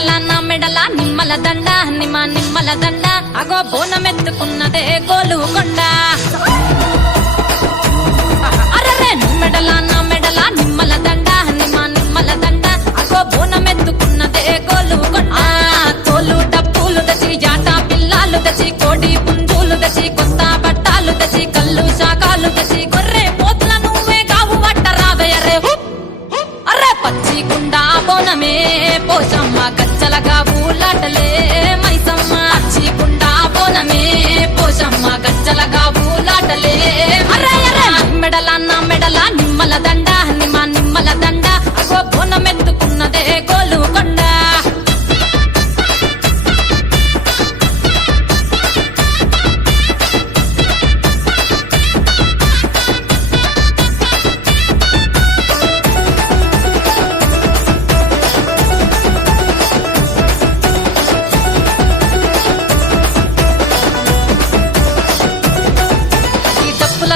మెడల నిమ్మల దండ నిమ్మల దండ అగో బోనమెత్తుకున్నదే గోలుకొండ అరరే మెడల నిమ్మల దండ నిమ్మల దండ అగో బోనమెత్తుకున్నదే గోలుకొండ తోలు డప్పులు దచి జాట పిల్లాలు దచి కోడి పుంజులు దచి కొత్త బట్టాలు దచి కళ్ళు శాకాలు దచి గొర్రె పోతుల నువ్వే కావు వట్ట రావయ్యరే అర్రే పచ్చి కుండా బోనమే పోషమ్మ గచ్చలగా ఊలాటలే మైసమ్మ పచ్చి కుండా బోనమే పోషమ్మ గచ్చలగా ఊలాటలే అర్రే మెడల నిమ్మల దండ నిమ్మల దండ అగో బోనమెత్తుకున్నదే గోలుకొండ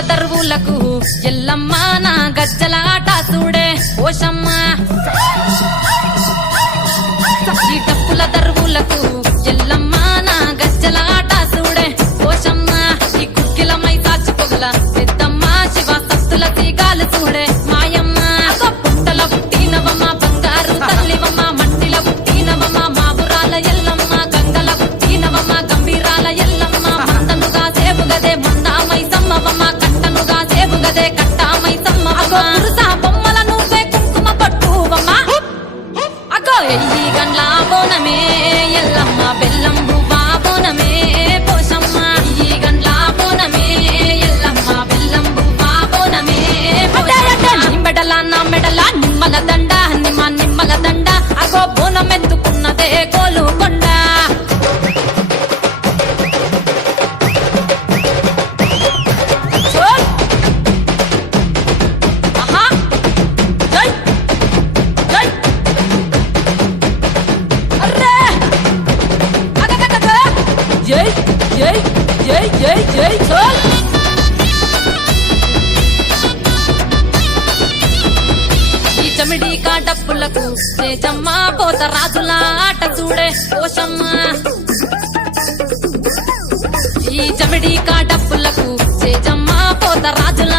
దరువులకు ఎల్లమ్మ నా గజ్జల ఆట చూడే ఓషమ్మ ఈ డప్పుల దరువులకు ఎల్లమ్మ నా గజ్జల ఆట చూడే ఓషమ్మ ఈ కుక్కిల మై సాచి పొగల పెద్దమ్మ శివ సత్తుల తీగాలు చూడే మాయమ్మ పుట్టల పుట్టినవమ్మ బంగారు తల్లివమ్మ మట్టిల పుట్టినవమ్మ మాబురాల ఎల్లమ్మ గంగల పుట్టినవమ్మ గంభీరాల ఎల్లమ్మ మందనుగా సేపుగదే మందామై సమ్మవమ్మ గదే కట్టామై సమ్మవమ్మ పురుసా బొమ్మల నువ్వే కుంకుమ పట్టువమ్మ అగో ఎల్లి గండ్ల బోనమే ఎల్లమ్మ బెల్లం బువ్వా బోనమే పోషమ్మ ఈ గండ్ల బోనమే ఎల్లమ్మ బెల్లం బువ్వా బోనమే మెడల నిమ్మల దండ నిమ్మల దండ అగో బోనమెత్తుకున్నదే గోలుకొండ ఈ చమిడి కాటప్పులకు చేజమ్మ పోత రాజుల ఆట చూడే పోషమ్మ ఈ చమిడి కాటప్పులకు చేజమ్మ పోత రాజుల